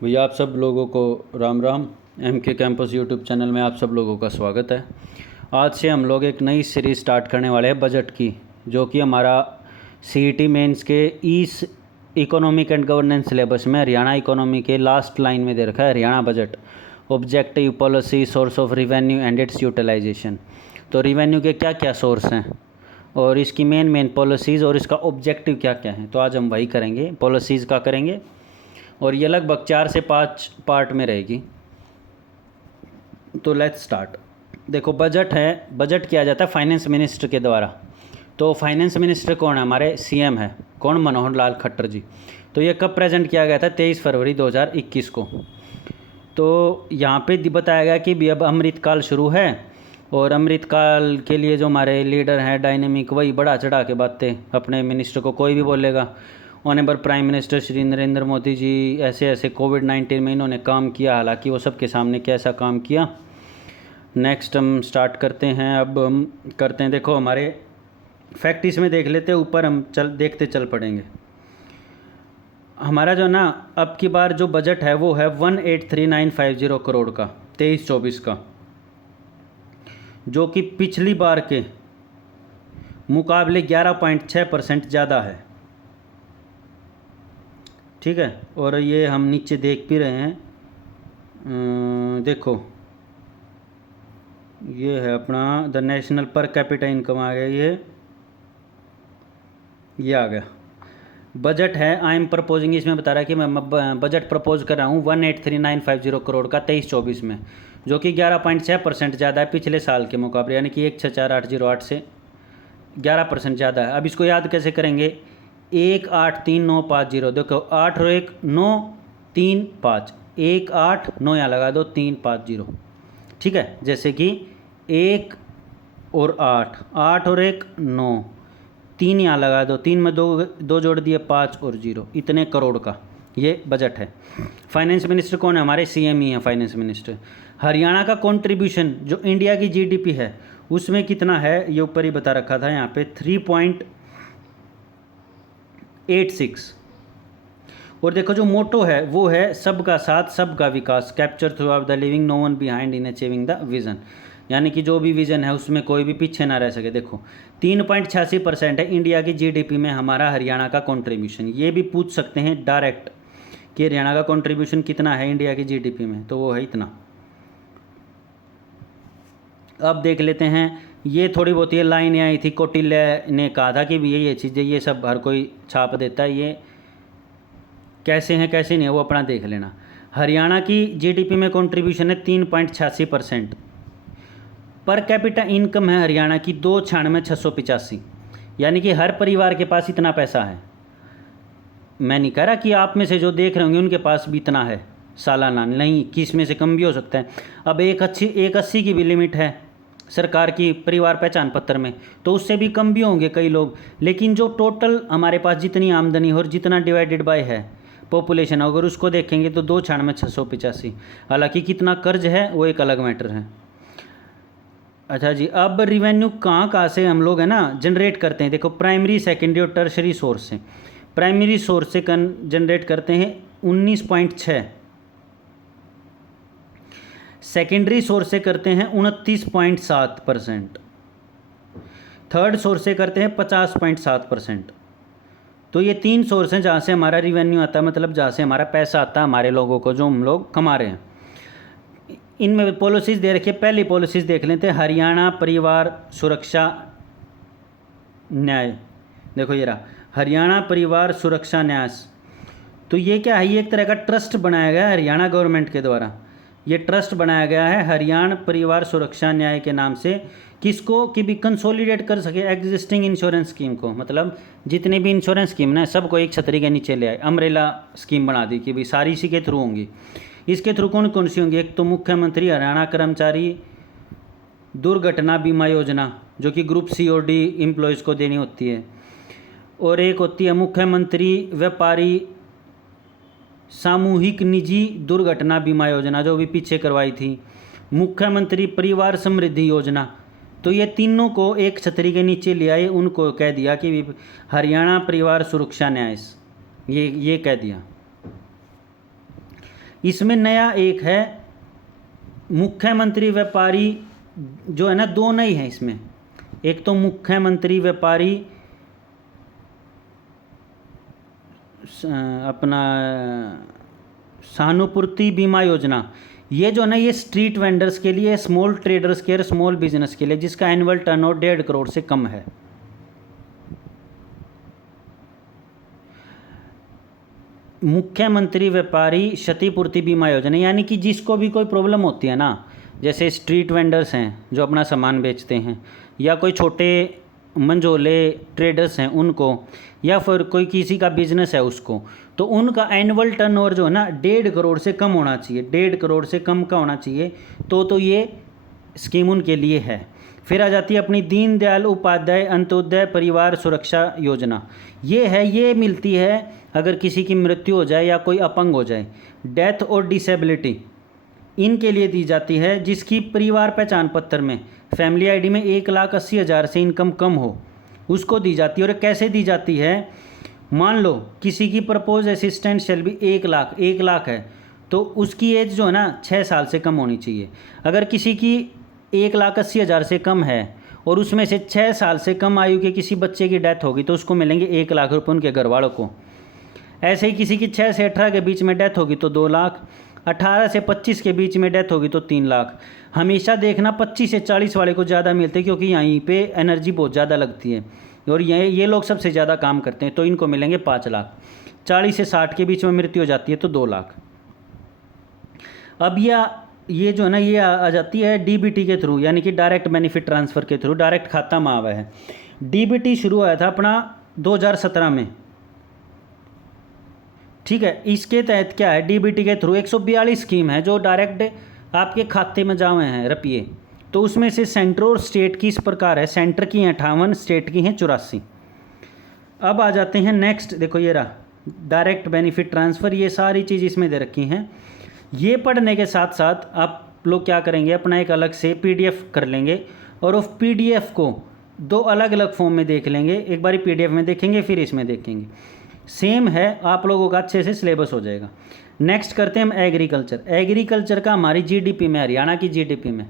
भैया आप सब लोगों को राम राम। एम के कैंपस यूट्यूब चैनल में आप सब लोगों का स्वागत है। आज से हम लोग एक नई सीरीज़ स्टार्ट करने वाले हैं बजट की, जो कि हमारा सीईटी मेंस के ईस इकोनॉमिक एंड गवर्नेंस सिलेबस में हरियाणा इकोनॉमी के लास्ट लाइन में दे रखा है Haryana budget, objective, policy, source of revenue and its utilisation. तो रिवेन्यू के क्या क्या सोर्स हैं और इसकी मेन पॉलिसीज़ और इसका ऑब्जेक्टिव क्या क्या है, तो आज हम वही करेंगे। पॉलिसीज़ का करेंगे और ये लगभग 4 से 5 पार्ट में रहेगी। तो लेट्स स्टार्ट। देखो, बजट है, बजट किया जाता है फाइनेंस मिनिस्टर के द्वारा। तो फाइनेंस मिनिस्टर कौन है? हमारे सीएम है। कौन? मनोहर लाल खट्टर जी। तो ये कब प्रेजेंट किया गया था? 23 फरवरी 2021 को। तो यहाँ पे बताया गया कि भी अब अमृतकाल शुरू है और अमृतकाल के लिए जो हमारे लीडर हैं डायनेमिक, वही बढ़ा चढ़ा के बातें अपने मिनिस्टर को कोई भी बोलेगा। Honourable prime minister Shri Narendra Modi ji ऐसे ऐसे कोविड-19 में इन्होंने काम किया, हालांकि वो सबके सामने कैसा काम किया। नेक्स्ट हम स्टार्ट करते हैं। अब हम करते हैं, देखो हमारे फैक्ट इसमें देख लेते हैं, ऊपर हम देखते चल पड़ेंगे। हमारा जो ना अब की बार जो बजट है वो है 183950 करोड़ का, 23-24 का, जो कि पिछली बार के मुकाबले 11.6% ज़्यादा है। ठीक है, और ये हम नीचे देख भी रहे हैं। देखो ये है अपना the national per capita income आ गया, ये आ गया। बजट है, आई एम प्रपोजिंग, इसमें बता रहा है कि मैं बजट प्रपोज कर रहा हूँ 183950 करोड़ का 23-24 में, जो कि 11.6% ज़्यादा है पिछले साल के मुकाबले, यानी कि 1,64808 से 11% ज़्यादा है। अब इसको याद कैसे करेंगे? 1,83950, देखो 8 और 1 9, 3 5, 1 8 9 यहाँ लगा दो, 3 5 0। ठीक है, जैसे कि 1 और 8, 8 और 1 9, 3 यहाँ लगा दो, 3 में दो जोड़ दिए, 5 और 0, इतने करोड़ का ये बजट है। फाइनेंस मिनिस्टर कौन है? हमारे सीएम ही हैं फाइनेंस मिनिस्टर। हरियाणा का कंट्रीब्यूशन जो इंडिया की जीडीपी है उसमें कितना है, ये ऊपर ही बता रखा था यहाँ पे, 3.86। और देखो जो मोटो है वो है सबका साथ सबका विकास, capture throughout the living, no one behind in achieving the vision, यानी कि जो भी विजन है उसमें कोई भी पीछे ना रह सके। देखो 3.86% है इंडिया की जीडीपी में हमारा हरियाणा का कंट्रीब्यूशन। ये भी पूछ सकते हैं डायरेक्ट कि हरियाणा का कंट्रीब्यूशन कितना है इंडिया की जीडीपी में, तो वो है इतना। अब देख लेते हैं, ये थोड़ी बहुत ये लाइन आई थी, कौटिल्य ने कहा था कि भी ये चीज़ें ये सब हर कोई छाप देता है, ये कैसे हैं कैसे नहीं है वो अपना देख लेना। हरियाणा की जीडीपी में कंट्रीब्यूशन है 3.86%। पर कैपिटा इनकम है हरियाणा की 2,96,685, यानी कि हर परिवार के पास इतना पैसा है। मैं नहीं कह रहा कि आप में से जो देख रहे होंगे उनके पास भी इतना है सालाना, नहीं, 21 में से कम भी हो सकता है। अब 180 की भी लिमिट है सरकार की परिवार पहचान पत्र में, तो उससे भी कम भी होंगे कई लोग। लेकिन जो टोटल हमारे पास जितनी आमदनी और जितना डिवाइडेड बाय है पॉपुलेशन, अगर उसको देखेंगे तो 2,96,685। हालांकि कितना कर्ज है वो एक अलग मैटर है। अच्छा जी, अब रिवेन्यू कहाँ से हम लोग है ना जनरेट करते हैं? देखो प्राइमरी, सेकेंडरी और टर्शरी सोर्स से। प्राइमरी सोर्स से जनरेट करते हैं 19.6, सेकेंडरी सोर्स से करते हैं 29.7%, थर्ड सोर्स से करते हैं 50.7%। तो ये 3 सोर्स हैं जहाँ से हमारा रिवेन्यू आता है, मतलब जहाँ से हमारा पैसा आता है हमारे लोगों को, जो हम लोग कमा रहे हैं। इनमें पॉलिसीज़ दे रखी है। पहली पॉलिसीज़ देख लेते हैं, हरियाणा परिवार सुरक्षा न्याय। देखो ये रहा हरियाणा परिवार सुरक्षा न्यास। तो ये क्या है? ये एक तरह का ट्रस्ट बनाया गया है हरियाणा गवर्नमेंट के द्वारा। ये ट्रस्ट बनाया गया है हरियाणा परिवार सुरक्षा न्याय के नाम से। किसको? कि भी कंसोलिडेट कर सके एग्जिस्टिंग इंश्योरेंस स्कीम को, मतलब जितने भी इंश्योरेंस स्कीम ना सबको एक छतरी के नीचे ले आए, अम्ब्रेला स्कीम बना दी कि भाई सारी इसी के थ्रू होंगी। इसके थ्रू कौन कौन सी होंगी? एक तो मुख्यमंत्री हरियाणा कर्मचारी दुर्घटना बीमा योजना, जो कि ग्रुप सी और डी एम्प्लॉयज़ को देनी होती है, और एक होती है मुख्यमंत्री व्यापारी सामूहिक निजी दुर्घटना बीमा योजना, जो भी पीछे करवाई थी, मुख्यमंत्री परिवार समृद्धि योजना। तो ये तीनों को एक छतरी के नीचे ले आए, उनको कह दिया कि हरियाणा परिवार सुरक्षा न्यास, ये कह दिया। इसमें नया एक है मुख्यमंत्री व्यापारी, जो है ना, दो नई है इसमें। एक तो मुख्यमंत्री व्यापारी अपना सहानुभूति बीमा योजना, ये जो है ना, ये स्ट्रीट वेंडर्स के लिए, स्मॉल ट्रेडर्स के, स्मॉल बिजनेस के लिए, जिसका एनुअल टर्नओवर 1.5 करोड़ से कम है। मुख्यमंत्री व्यापारी क्षतिपूर्ति बीमा योजना, यानी कि जिसको भी कोई प्रॉब्लम होती है ना, जैसे स्ट्रीट वेंडर्स हैं जो अपना सामान बेचते हैं, या कोई छोटे मंझोले ट्रेडर्स हैं उनको, या फिर कोई किसी का बिजनेस है उसको, तो उनका एनुअल टर्नओवर जो है ना 1.5 करोड़ से कम होना चाहिए, 1.5 करोड़ से कम का होना चाहिए, तो ये स्कीम उनके लिए है। फिर आ जाती है अपनी दीनदयाल उपाध्याय अंत्योदय परिवार सुरक्षा योजना। ये है, ये मिलती है अगर किसी की मृत्यु हो जाए या कोई अपंग हो जाए, डेथ और डिसेबिलिटी, इनके लिए दी जाती है, जिसकी परिवार पहचान पत्र में फैमिली आईडी में 1,80,000 से इनकम कम हो, उसको दी जाती है। और कैसे दी जाती है, मान लो किसी की प्रपोज असिस्टेंट सैलरी 1 लाख है, तो उसकी एज जो है ना 6 साल से कम होनी चाहिए। अगर किसी की 1,80,000 से कम है और उसमें से 6 साल से कम आयु के किसी बच्चे की डेथ होगी तो उसको मिलेंगे 1 लाख रुपये उनके घर वालों को। ऐसे ही किसी की 6 से 18 के बीच में डेथ होगी तो 2 लाख, 18 से 25 के बीच में डेथ होगी तो 3 लाख। हमेशा देखना 25 से 40 वाले को ज़्यादा मिलते हैं, क्योंकि यहीं पे एनर्जी बहुत ज़्यादा लगती है और ये लोग सबसे ज़्यादा काम करते हैं, तो इनको मिलेंगे 5 लाख। 40 से 60 के बीच में मृत्यु हो जाती है तो 2 लाख। अब ये जो है ना, ये आ जाती है डीबीटी के थ्रू, यानी कि डायरेक्ट बेनिफिट ट्रांसफ़र के थ्रू, डायरेक्ट खाता में आवा है। डीबीटी शुरू हुआ था अपना 2017 में, ठीक है। इसके तहत क्या है, डीबीटी के थ्रू 142 स्कीम है जो डायरेक्ट आपके खाते में जा हुए हैं रुपये। तो उसमें से सेंटर और स्टेट की इस प्रकार है, सेंटर की हैं 58, स्टेट की हैं 84। अब आ जाते हैं नेक्स्ट, देखो ये रहा डायरेक्ट बेनिफिट ट्रांसफ़र, ये सारी चीज़ इसमें दे रखी हैं। ये पढ़ने के साथ साथ आप लोग क्या करेंगे, अपना एक अलग से पीडीएफ कर लेंगे और उस पीडीएफ को 2 अलग अलग फॉर्म में देख लेंगे। एक बारी पीडीएफ में देखेंगे, फिर इसमें देखेंगे, सेम है, आप लोगों का अच्छे से सिलेबस हो जाएगा। नेक्स्ट करते हैं हम एग्रीकल्चर। एग्रीकल्चर का हमारी जीडीपी में, हरियाणा की जीडीपी में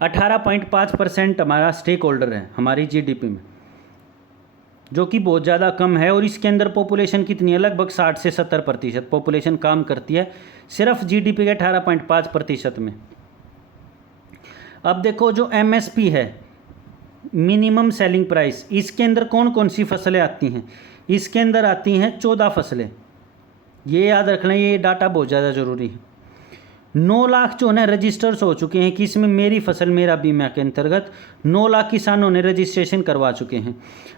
18.5% हमारा स्टेक होल्डर है हमारी जीडीपी में, जो कि बहुत ज़्यादा कम है। और इसके अंदर पॉपुलेशन कितनी है, लगभग 60 से 70% पॉपुलेशन काम करती है सिर्फ जीडीपी के 18.5% में। अब देखो जो एमएसपी है, मिनिमम सेलिंग प्राइस, इसके अंदर कौन कौन सी फसलें आती हैं, इसके अंदर आती हैं 14 फसलें। ये याद रखना, ये डाटा बहुत ज़्यादा ज़रूरी है। 9 लाख जो है रजिस्टर्स हो चुके हैं कि इसमें मेरी फसल मेरा बीमा के अंतर्गत 9 लाख किसानों ने रजिस्ट्रेशन करवा चुके हैं।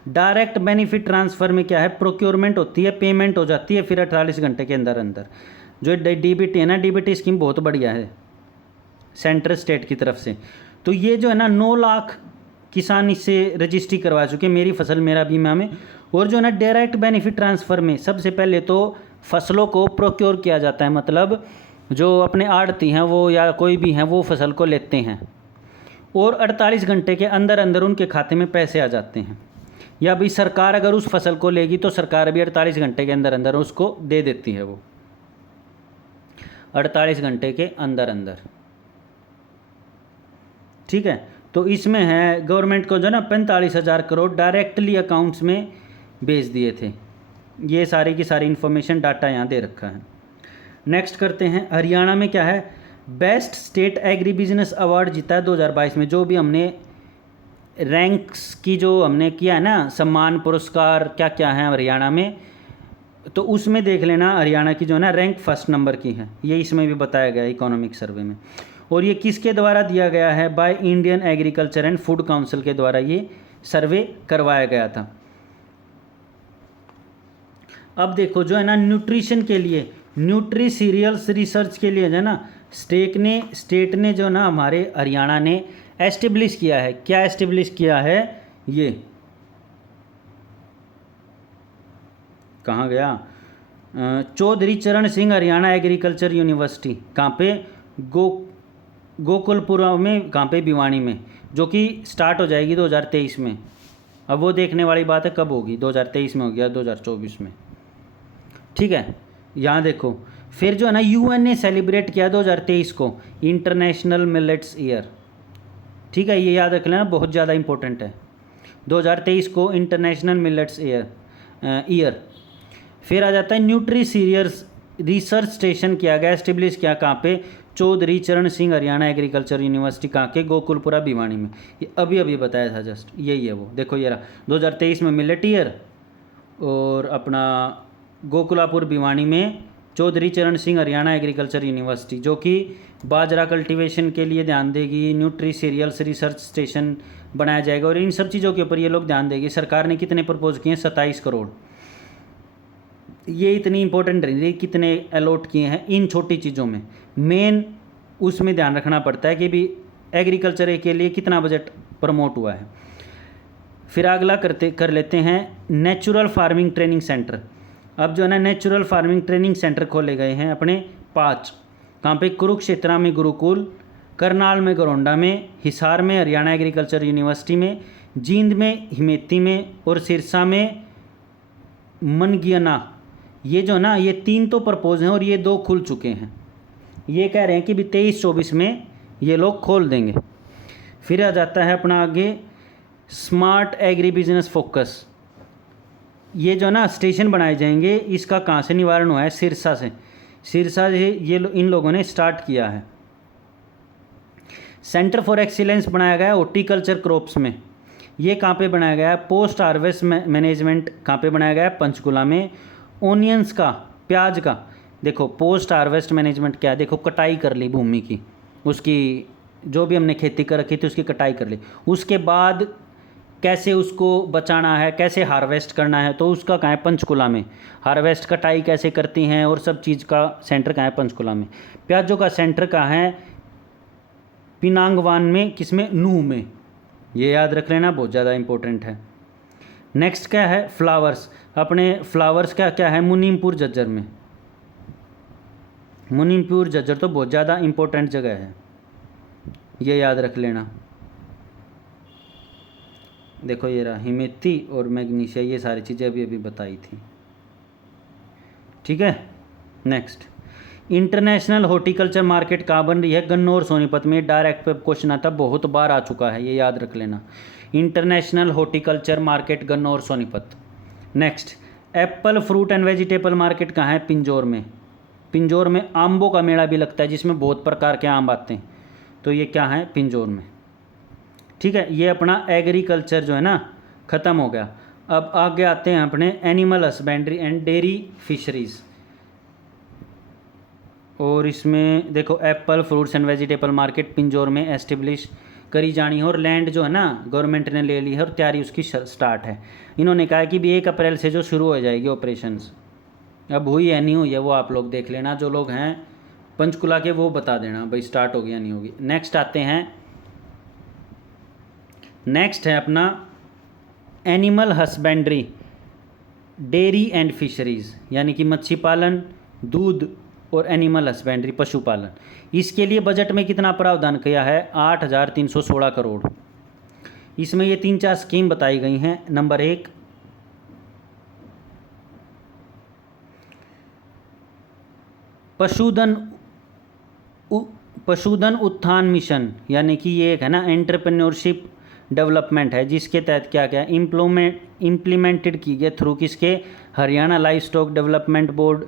डायरेक्ट बेनिफिट ट्रांसफ़र में क्या है, प्रोक्योरमेंट होती है, पेमेंट हो जाती है फिर 48 घंटे के अंदर अंदर। जो डीबीटी है ना, डीबीटी स्कीम बहुत बढ़िया है सेंट्रल स्टेट की तरफ से। तो ये जो है ना 9 लाख किसान इससे रजिस्ट्री करवा चुके हैं मेरी फसल मेरा बीमा में। और जो है ना डायरेक्ट बेनिफिट ट्रांसफ़र में सबसे पहले तो फसलों को प्रोक्योर किया जाता है, मतलब जो अपने आड़ती हैं वो या कोई भी हैं वो फसल को लेते हैं और 48 घंटे के अंदर अंदर उनके खाते में पैसे आ जाते हैं। या भाई सरकार अगर उस फसल को लेगी तो सरकार भी 48 घंटे के अंदर अंदर उसको दे देती है, वो 48 घंटे के अंदर अंदर, ठीक है। तो इसमें है गवर्नमेंट को जो ना 45,000 करोड़ डायरेक्टली अकाउंट्स में भेज दिए थे। ये सारी की सारी इन्फॉर्मेशन डाटा यहाँ दे रखा है। नेक्स्ट करते हैं, हरियाणा में क्या है, best state agri business award जीता है 2022 में। जो भी हमने रैंक्स की जो हमने किया है ना, सम्मान पुरस्कार क्या क्या है हरियाणा में, तो उसमें देख लेना हरियाणा की जो है ना रैंक 1st नंबर की है। ये इसमें भी बताया गया है इकोनॉमिक सर्वे में। और ये किसके द्वारा दिया गया है, by Indian agriculture and food council के द्वारा ये सर्वे करवाया गया था। अब देखो जो है ना न्यूट्रिशन के लिए, न्यूट्री सीरियल्स रिसर्च के लिए जो है ना स्टेट ने जो ना हमारे हरियाणा ने एस्टेब्लिश किया है। क्या एस्टेब्लिश किया है, ये कहाँ गया, चौधरी चरण सिंह हरियाणा एग्रीकल्चर यूनिवर्सिटी, कहाँ पे, गोकुलपुरा में, कहाँ पे, भिवानी में, जो कि स्टार्ट हो जाएगी 2023 में। अब वो देखने वाली बात है कब होगी, 2023 में हो गया 2024 में, ठीक है। यहाँ देखो फिर जो है ना यूएन ने सेलिब्रेट किया 2023 को इंटरनेशनल मिलेट्स ईयर। ठीक है, ये याद रख लेना, बहुत ज़्यादा इंपॉर्टेंट है। 2023 को इंटरनेशनल मिलेट्स ईयर। फिर आ जाता है न्यूट्री सीरियल्स रिसर्च स्टेशन किया गया, एस्टेब्लिश किया कहाँ पे, चौधरी चरण सिंह हरियाणा एग्रीकल्चर यूनिवर्सिटी कहाँ के, गोकुलपुरा भिवानी में। ये अभी अभी बताया था जस्ट, यही है वो, देखो ये रहा 2023 में मिलेट ईयर, और अपना गोकुलापुर भिवानी में चौधरी चरण सिंह हरियाणा एग्रीकल्चर यूनिवर्सिटी, जो कि बाजरा कल्टीवेशन के लिए ध्यान देगी, न्यूट्री सीरियल्स रिसर्च स्टेशन बनाया जाएगा, और इन सब चीज़ों के ऊपर ये लोग ध्यान देंगे। सरकार ने कितने प्रपोज किए हैं, 27 करोड़। ये इतनी इंपॉर्टेंट नहीं, कितने अलॉट किए हैं इन छोटी चीज़ों में, मेन उसमें ध्यान रखना पड़ता है कि भी एग्रीकल्चर के लिए कितना बजट प्रमोट हुआ है। फिर अगला कर लेते हैं नेचुरल फार्मिंग ट्रेनिंग सेंटर। अब जो है ना नेचुरल फार्मिंग ट्रेनिंग सेंटर खोले गए हैं अपने 5, कहाँ पे, कुरुक्षेत्र में गुरुकुल, करनाल में गरोंडा में, हिसार में हरियाणा एग्रीकल्चर यूनिवर्सिटी में, जींद में हिमेती में, और सिरसा में मनगियाना। ये जो ना ये 3 तो प्रपोज हैं और ये 2 खुल चुके हैं। ये कह रहे हैं कि भी 23-24 में ये लोग खोल देंगे। फिर आ जाता है अपना आगे स्मार्ट एग्री बिजनेस फोकस। ये जो ना स्टेशन बनाए जाएंगे, इसका कहाँ से निवारण हुआ है, सिरसा से। सिरसा से ये इन लोगों ने स्टार्ट किया है। सेंटर फॉर एक्सीलेंस बनाया गया है हॉर्टिकल्चर क्रॉप्स में। ये कहाँ पे बनाया गया है, पोस्ट हार्वेस्ट मैनेजमेंट कहाँ पे बनाया गया है, पंचकुला में। ओनियंस का, प्याज का, देखो पोस्ट हार्वेस्ट मैनेजमेंट क्या है, देखो कटाई कर ली भूमि की, उसकी जो भी हमने खेती कर रखी थी उसकी कटाई कर ली, उसके बाद कैसे उसको बचाना है, कैसे हार्वेस्ट करना है, तो उसका कहाँ है, पंचकुला में। हार्वेस्ट कटाई कैसे करती हैं और सब चीज़ का सेंटर कहाँ है, पंचकुला में। प्याजों का सेंटर कहाँ है, पिनांगवान में, किसमें, नूह में। ये याद रख लेना, बहुत ज़्यादा इंपॉर्टेंट है। नेक्स्ट क्या है, फ्लावर्स। अपने फ्लावर्स का क्या है, मुनीमपुर झज्जर में। मुनीमपुर झज्जर तो बहुत ज़्यादा इंपॉर्टेंट जगह है, ये याद रख लेना। देखो ये रहा हिमेती और मैग्नीशिया, ये सारी चीज़ें अभी अभी बताई थी। ठीक है, नेक्स्ट इंटरनेशनल हॉर्टिकल्चर मार्केट कहाँ बन रही है, गन्नौर सोनीपत में। डायरेक्ट पे क्वेश्चन आता, बहुत बार आ चुका है, ये याद रख लेना। International horticulture market Gannaur Sonipat. Next Apple fruit and vegetable market कहाँ है, पिंजौर में। पिंजौर में आम्बों का मेला भी लगता है जिसमें बहुत प्रकार के आम आते हैं, तो ये क्या है, पिंजौर में। ठीक है, ये अपना एग्रीकल्चर जो है ना ख़त्म हो गया। अब आगे आते हैं अपने animal husbandry and dairy fisheries. और इसमें देखो Apple fruits and vegetable market Pinjore में एस्टेब्लिश करी जानी है, और लैंड जो है ना गवर्नमेंट ने ले ली है और तैयारी उसकी स्टार्ट है। इन्होंने कहा कि भी 1 अप्रैल से जो शुरू हो जाएगी ऑपरेशंस। अब हुई है नहीं हुई है वो आप लोग देख लेना, जो लोग हैं पंचकुला के वो बता देना भाई स्टार्ट होगी या नहीं होगी। नेक्स्ट आते हैं, नेक्स्ट है अपना animal husbandry dairy and fisheries, यानी कि मच्छी पालन, दूध और एनिमल हस्बेंड्री पशुपालन। इसके लिए बजट में कितना प्रावधान किया है, 8,316 करोड़। इसमें ये 3-4 स्कीम बताई गई हैं। नंबर 1 पशुधन उत्थान मिशन, यानी कि ये एक है ना एंटरप्रेन्योरशिप डेवलपमेंट है, जिसके तहत क्या क्या इम्प्लीमेंटेड की गई थ्रू किसके, Haryana livestock development board,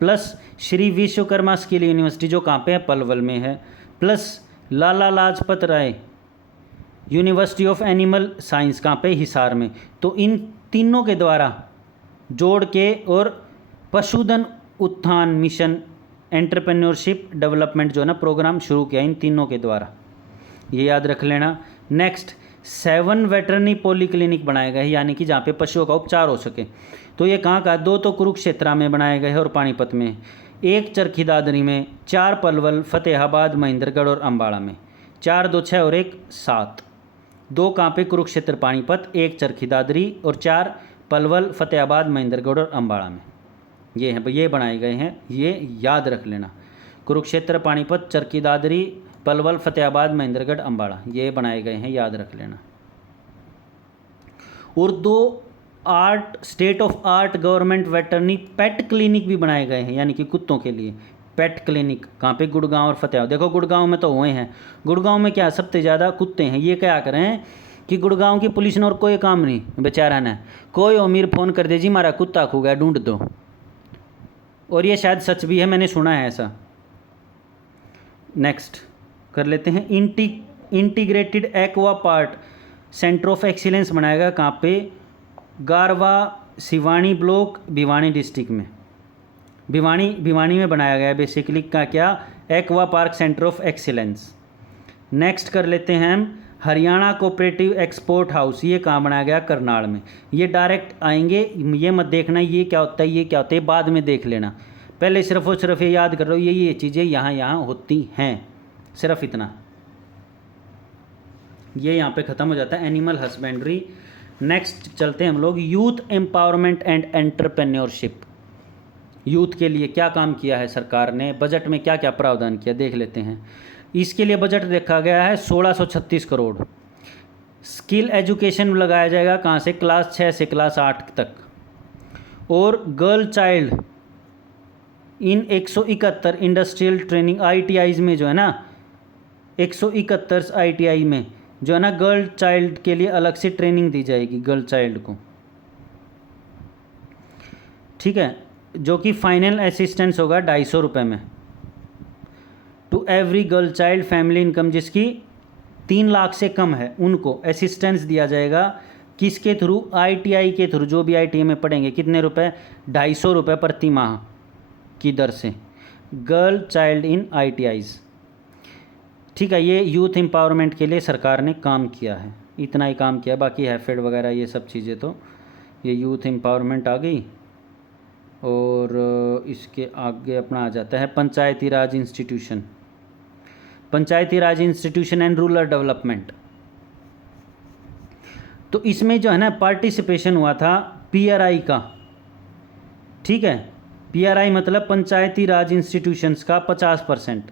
plus Shri Vishwakarma skill university जो कहाँ पे है, पलवल में है, plus Lala Lajpat Rai university of animal science कहाँ पे, हिसार में। तो इन तीनों के द्वारा जोड़ के और पशुधन उत्थान मिशन एंटरप्रेन्योरशिप डेवलपमेंट जो है ना प्रोग्राम शुरू किया इन तीनों के द्वारा, ये याद रख लेना। नेक्स्ट 7 वेटरनरी पॉलीक्लिनिक बनाए गए हैं, यानी कि जहाँ पे पशुओं का उपचार हो सके। तो ये कहाँ का, 2 तो कुरुक्षेत्र में बनाए गए हैं और पानीपत में, 1 चरखी दादरी में, 4 पलवल, फतेहाबाद, महेंद्रगढ़ और अम्बाड़ा में, 4 2 6 और 1 7। 2 कहाँ पे, कुरुक्षेत्र पानीपत, 1 चरखी दादरी और 4 पलवल, फतेहाबाद, महेंद्रगढ़ और अम्बाड़ा में। ये हैं, ये बनाए गए हैं, ये याद रख लेना। कुरुक्षेत्र, पानीपत, चरखी दादरी, पलवल, फतेहाबाद, महेंद्रगढ़, अम्बाड़ा, ये बनाए गए हैं, याद रख लेना। और 2 state of art government veterinary pet clinic भी बनाए गए हैं, यानी कि कुत्तों के लिए पेट क्लिनिक। कहाँ पे? गुड़गांव और फतेहाबाद। देखो गुड़गांव में तो हुए हैं, गुड़गांव में क्या सबसे ज़्यादा कुत्ते हैं। ये क्या करें कि गुड़गांव की पुलिस ने और कोई काम नहीं बेचारा ने, कोई अमीर फ़ोन कर दे जी हमारा कुत्ता खो गया ढूंढ दो, और ये शायद सच भी है, मैंने सुना है ऐसा। नेक्स्ट कर लेते हैं, integrated aqua park centre of excellence बनाएगा कहाँ पे? गारवा सिवानी ब्लॉक भिवानी डिस्ट्रिक्ट में, भिवानी में बनाया गया है बेसिकली का क्या? Aqua park centre of excellence. Next कर लेते हैं हम, हरियाणा कोऑपरेटिव एक्सपोर्ट हाउस, ये कहाँ बनाया गया? करनाल में। ये डायरेक्ट आएंगे, ये मत देखना ये क्या होता है ये क्या होता है, बाद में देख लेना, पहले सिर्फ और सिर्फ ये याद कर लो ये चीज़ें यहाँ होती हैं, सिर्फ इतना। ये यहाँ पे ख़त्म हो जाता है एनिमल हस्बेंड्री। नेक्स्ट चलते हैं हम लोग, youth empowerment and entrepreneurship. Youth के लिए क्या काम किया है सरकार ने, बजट में क्या क्या प्रावधान किया देख लेते हैं। इसके लिए बजट देखा गया है 1636 करोड़। स्किल एजुकेशन लगाया जाएगा कहाँ से? क्लास 6 से क्लास 8 तक। और girl child in 171 industrial training ITIs में जो है ना, 171 ITI में जो है ना, गर्ल चाइल्ड के लिए अलग से ट्रेनिंग दी जाएगी गर्ल चाइल्ड को, ठीक है, जो कि फाइनल असिस्टेंस होगा 250 रुपये में to every girl child. Family income जिसकी 3 लाख से कम है उनको असिस्टेंस दिया जाएगा। किसके थ्रू? ITI के थ्रू। जो भी ITI में पढ़ेंगे कितने रुपए? 250 रुपये प्रति माह की दर से, गर्ल चाइल्ड इन ITIs, ठीक है। ये यूथ एम्पावरमेंट के लिए सरकार ने काम किया है, इतना ही काम किया, बाकी हैफेड वगैरह ये सब चीज़ें तो ये यूथ एम्पावरमेंट आ गई। और इसके आगे अपना आ जाता है Panchayati Raj institution, Panchayati Raj institution and rural development. तो इसमें जो है ना पार्टिसिपेशन हुआ था PRI का, ठीक है। PRI मतलब पंचायती राज इंस्टीट्यूशंस का 50%।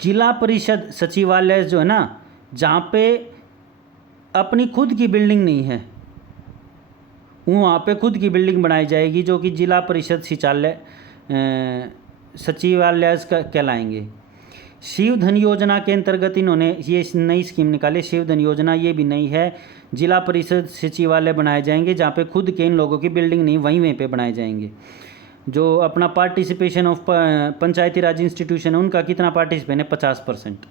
जिला परिषद सचिवालय जो है ना, जहाँ पे अपनी खुद की बिल्डिंग नहीं है, वहाँ पे खुद की बिल्डिंग बनाई जाएगी जो कि जिला परिषद सचिवालय कहलाएंगे। शिव धन योजना के अंतर्गत इन्होंने ये नई स्कीम निकाली, शिव धन योजना, ये भी नई है। जिला परिषद सचिवालय बनाए जाएंगे जहाँ पे खुद के इन लोगों की बिल्डिंग नहीं, वहीं पे बनाए जाएंगे। जो अपना participation of Panchayati Raj institution है उनका कितना पार्टिसिपेशन है? 50%।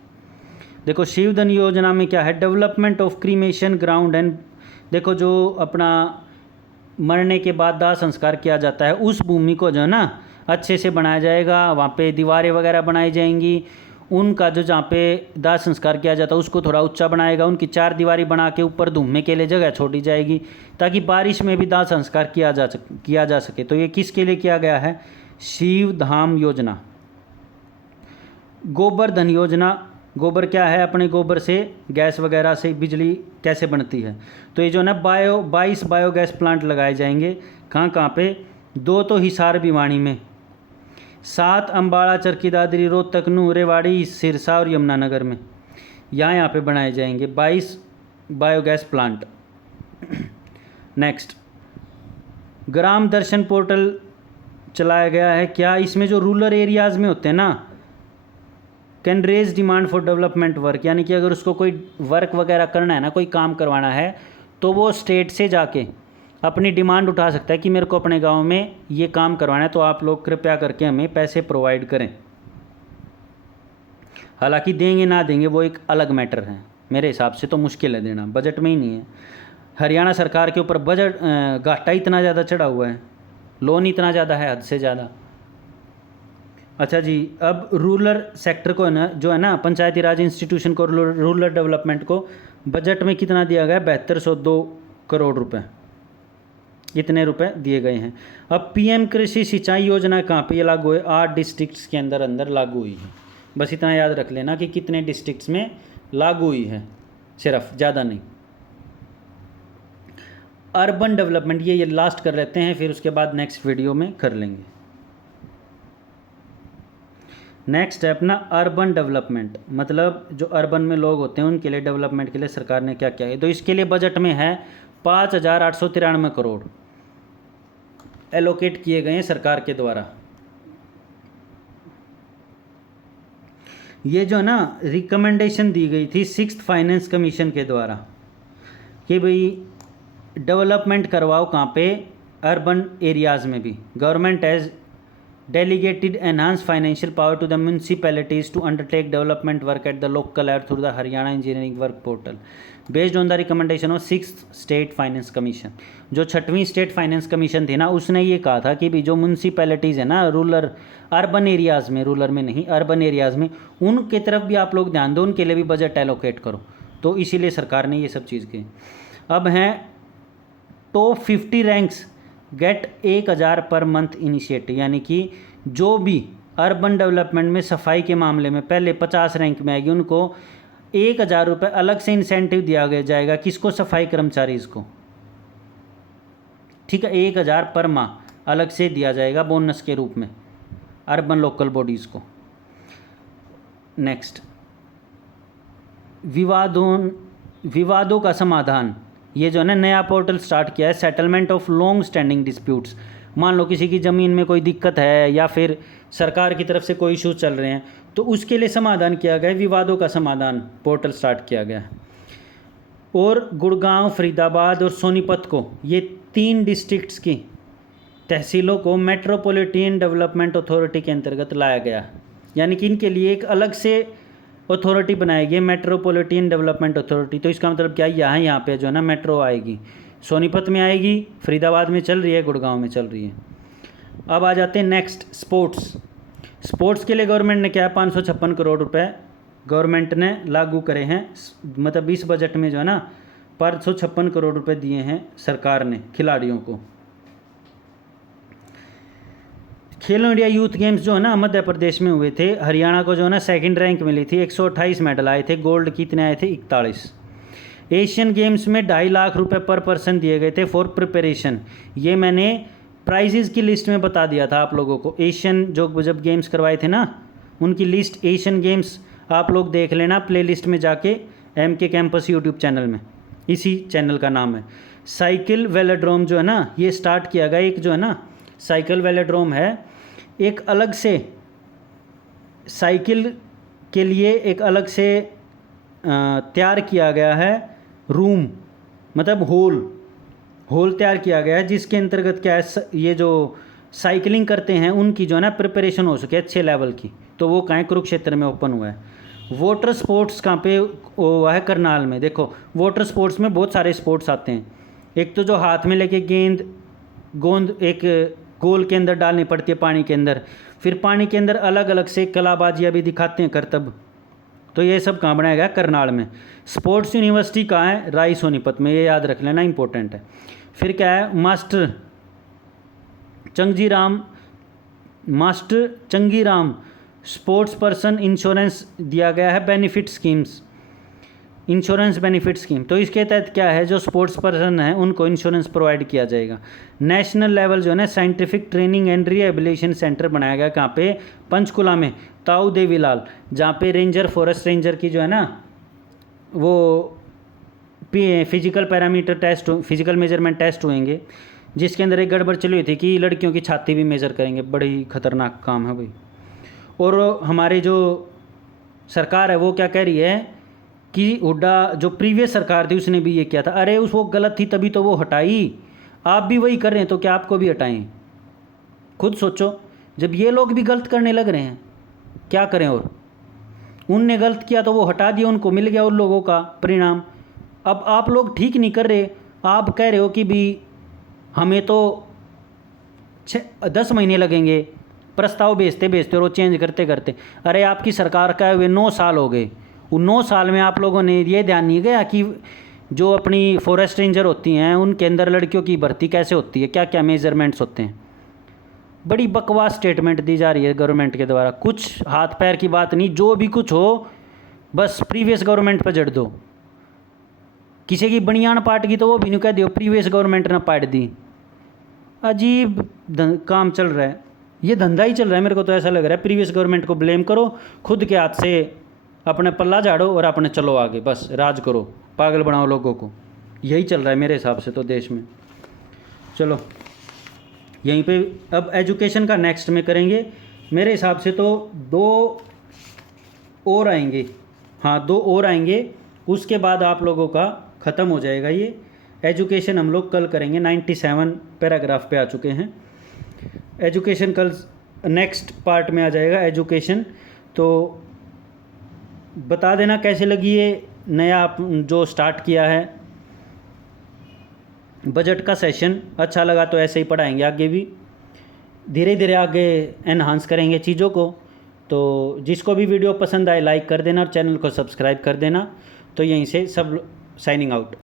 देखो शिव धन योजना में क्या है? Development of cremation ground and, देखो जो अपना मरने के बाद दाह संस्कार किया जाता है उस भूमि को जो है ना अच्छे से बनाया जाएगा, वहाँ पे दीवारें वगैरह बनाई जाएंगी। उनका जो जहाँ पे दाह संस्कार किया जाता है उसको थोड़ा ऊंचा बनाएगा, उनकी 4 दीवारी बना के ऊपर धूमने के लिए जगह छोड़ी जाएगी ताकि बारिश में भी दाह संस्कार किया जा सके। तो ये किसके लिए किया गया है? शिव धाम योजना। गोबर धन योजना, गोबर क्या है? अपने गोबर से गैस वगैरह से बिजली कैसे बनती है? तो ये जो है ना 22 बायोगैस प्लांट लगाए जाएंगे। कहाँ पे? 2 तो हिसार भिवानी में, 7 अम्बाड़ा चरखी दादरी रोहतक नूं रेवाड़ी सिरसा और यमुनानगर में, यहाँ पे बनाए जाएंगे 22 बायोगैस प्लांट। नेक्स्ट, ग्राम दर्शन पोर्टल चलाया गया है। क्या इसमें जो रूरल एरियाज़ में होते हैं ना, can raise demand for development work, यानी कि अगर उसको कोई वर्क वगैरह करना है ना, कोई काम करवाना है, तो वो स्टेट से जाके अपनी डिमांड उठा सकता है कि मेरे को अपने गांव में ये काम करवाना है, तो आप लोग कृपया करके हमें पैसे प्रोवाइड करें। हालांकि देंगे ना देंगे वो एक अलग मैटर है, मेरे हिसाब से तो मुश्किल है देना, बजट में ही नहीं है। हरियाणा सरकार के ऊपर बजट घाटा इतना ज़्यादा चढ़ा हुआ है, लोन इतना ज़्यादा है, हद से ज़्यादा। अच्छा जी, अब रूरल सेक्टर को है ना, जो है ना पंचायती राज इंस्टीट्यूशन को, रूरल डेवलपमेंट को बजट में कितना दिया गया? 7202 करोड़ रुपए, इतने रुपए दिए गए हैं। अब PM कृषि सिंचाई योजना कहाँ पे ये लागू है? 8 डिस्ट्रिक्ट्स के अंदर लागू हुई है। बस इतना याद रख लेना कि कितने डिस्ट्रिक्ट्स में लागू हुई है, सिर्फ, ज़्यादा नहीं। अर्बन डेवलपमेंट, ये लास्ट कर लेते हैं, फिर उसके बाद नेक्स्ट वीडियो में कर लेंगे। नेक्स्ट है अपना अर्बन डेवलपमेंट, मतलब जो अर्बन में लोग होते हैं उनके लिए डेवलपमेंट के लिए सरकार ने क्या किया है। तो इसके लिए बजट में है 5,893 करोड़ एलोकेट किए गए हैं सरकार के द्वारा। ये जो ना रिकमेंडेशन दी गई थी 6th फाइनेंस कमीशन के द्वारा कि भाई डेवलपमेंट करवाओ कहाँ पे, अर्बन एरियाज़ में भी। Government has delegated enhanced financial power to the municipalities to undertake development work at the local level through the Haryana Engineering Work Portal based on the recommendation of 6th State Finance Commission। जो 6वीं state finance commission थी ना, उसने ये कहा था कि भी जो म्यूनसिपैलिटीज़ है ना रूरल अर्बन एरियाज़ में, रूरल में नहीं अर्बन एरियाज़ में, उनके तरफ भी आप लोग ध्यान दो, उनके लिए भी बजट एलोकेट करो। तो इसीलिए सरकार ने ये सब चीज़ की। अब हैं top 50 ranks gate 1,000 per month initiative, यानी कि जो भी अर्बन डेवलपमेंट में सफाई के मामले में पहले 50 रैंक में आएगी, उनको 1,000 रुपये अलग से इंसेंटिव दिया जाएगा। किसको? सफाई कर्मचारी को, ठीक है, 1,000 पर माह अलग से दिया जाएगा बोनस के रूप में अर्बन लोकल बॉडीज़ को। नेक्स्ट, विवादों का समाधान। ये जो है ना नया पोर्टल स्टार्ट किया है, settlement of long standing disputes. मान लो किसी की ज़मीन में कोई दिक्कत है या फिर सरकार की तरफ से कोई इशू चल रहे हैं, तो उसके लिए समाधान किया गया है, विवादों का समाधान पोर्टल स्टार्ट किया गया है। और गुड़गांव, फरीदाबाद और सोनीपत को, ये 3 डिस्ट्रिक्ट्स की तहसीलों को मेट्रोपॉलिटन डेवलपमेंट अथॉरिटी के अंतर्गत लाया गया, यानी कि इनके लिए एक अलग से अथॉरिटी बनाएगी, मेट्रोपॉलिटन डेवलपमेंट अथॉरिटी। तो इसका मतलब क्या है, यहाँ पे जो है ना मेट्रो आएगी, सोनीपत में आएगी, फरीदाबाद में चल रही है, गुड़गांव में चल रही है। अब आ जाते हैं नेक्स्ट, स्पोर्ट्स के लिए गवर्नमेंट ने क्या है 556 करोड़ रुपए गवर्नमेंट ने लागू करे हैं। मतलब इस बजट में जो है ना 556 करोड़ रुपए दिए हैं सरकार ने खिलाड़ियों को। खेलो इंडिया यूथ गेम्स जो है ना मध्य प्रदेश में हुए थे, हरियाणा को जो है ना 2nd रैंक मिली थी, 128 मेडल आए थे, गोल्ड कितने आए थे 41। एशियन गेम्स में 2.5 लाख रुपए पर पर्सन दिए गए थे फॉर प्रिपरेशन। ये मैंने प्राइजेज़ की लिस्ट में बता दिया था आप लोगों को, एशियन जो जब गेम्स करवाए थे ना उनकी लिस्ट, एशियन गेम्स आप लोग देख लेना प्लेलिस्ट में जाके, MK कैंपस यूट्यूब चैनल में, इसी चैनल का नाम है। साइकिल वेलोड्रोम जो है ना ये स्टार्ट किया गया, एक जो है ना साइकिल वेलोड्रोम है, एक अलग से साइकिल के लिए एक अलग से तैयार किया गया है रूम, मतलब हॉल तैयार किया गया है, जिसके अंतर्गत क्या है, ये जो साइकिलिंग करते हैं उनकी जो है ना प्रिपरेशन हो सके अच्छे लेवल की। तो वो कहाँ कुरुक्षेत्र में ओपन हुआ है। वाटर स्पोर्ट्स कहाँ पे हुआ है? करनाल में। देखो वाटर स्पोर्ट्स में बहुत सारे स्पोर्ट्स आते हैं, एक तो जो हाथ में लेके गेंद एक गोल के अंदर डालनी पड़ती है पानी के अंदर, फिर पानी के अंदर अलग अलग से कलाबाजियाँ भी दिखाते हैं करतब। तो ये सब कहाँ बनाया गया? करनाल में। स्पोर्ट्स यूनिवर्सिटी कहाँ है? राय सोनीपत में, ये याद रख लेना, इंपॉर्टेंट है। फिर क्या है? मास्टर चंगीराम स्पोर्ट्स पर्सन इंश्योरेंस दिया गया है, benefit schemes, insurance benefit scheme. तो इसके तहत क्या है, जो स्पोर्ट्स पर्सन है उनको इंश्योरेंस प्रोवाइड किया जाएगा। नेशनल लेवल जो है ना scientific training and rehabilitation centre बनाया गया, कहाँ पे? पंचकुला में, ताऊ देवीलाल, जहाँ पे रेंजर, फॉरेस्ट रेंजर की जो है ना वो physical parameter test, physical measurement test होंगे, जिसके अंदर एक गड़बड़ चली हुई थी कि लड़कियों की छाती भी मेज़र करेंगे। बड़ी खतरनाक काम है भाई। और हमारी जो सरकार है वो क्या कह रही है कि हुड्डा जो प्रीवियस सरकार थी उसने भी ये किया था। अरे वो गलत थी तभी तो वो हटाई, आप भी वही कर रहे हैं तो क्या आपको भी हटाएं? खुद सोचो, जब ये लोग भी गलत करने लग रहे हैं क्या करें? और उनने गलत किया तो वो हटा दिया, उनको मिल गया उन लोगों का परिणाम। अब आप लोग ठीक नहीं कर रहे, आप कह रहे हो कि भी हमें तो 10 महीने लगेंगे प्रस्ताव भेजते और वो चेंज करते करते। अरे आपकी सरकार का हुए 9 साल हो गए, उन 9 साल में आप लोगों ने ये ध्यान नहीं गया कि जो अपनी फॉरेस्ट रेंजर होती हैं उनके अंदर लड़कियों की भर्ती कैसे होती है, क्या क्या मेजरमेंट्स होते हैं। बड़ी बकवास स्टेटमेंट दी जा रही है गवर्नमेंट के द्वारा, कुछ हाथ पैर की बात नहीं, जो भी कुछ हो बस प्रीवियस गवर्नमेंट पर जड़ दो। किसी की बनियान पाट की तो वो भी नहीं कह दियो प्रीवियस गवर्नमेंट ने पाट दी। अजीब काम चल रहा है, ये धंधा ही चल रहा है। मेरे को तो ऐसा लग रहा है प्रीवियस गवर्नमेंट को ब्लेम करो, खुद के हाथ से अपने पल्ला झाड़ो और अपने चलो आगे, बस राज करो, पागल बनाओ लोगों को। यही चल रहा है मेरे हिसाब से तो देश में। चलो यहीं पे अब एजुकेशन का नेक्स्ट में करेंगे। मेरे हिसाब से तो 2 और आएंगे, हाँ 2 और आएंगे, उसके बाद आप लोगों का ख़त्म हो जाएगा ये एजुकेशन। हम लोग कल करेंगे, 97 पैराग्राफ पे आ चुके हैं। एजुकेशन कल नेक्स्ट पार्ट में आ जाएगा एजुकेशन। तो बता देना कैसे लगी ये नया आप जो स्टार्ट किया है बजट का सेशन। अच्छा लगा तो ऐसे ही पढ़ाएंगे आगे भी, धीरे धीरे आगे एनहांस करेंगे चीज़ों को। तो जिसको भी वीडियो पसंद आए लाइक कर देना और चैनल को सब्सक्राइब कर देना। तो यहीं से सब साइनिंग आउट।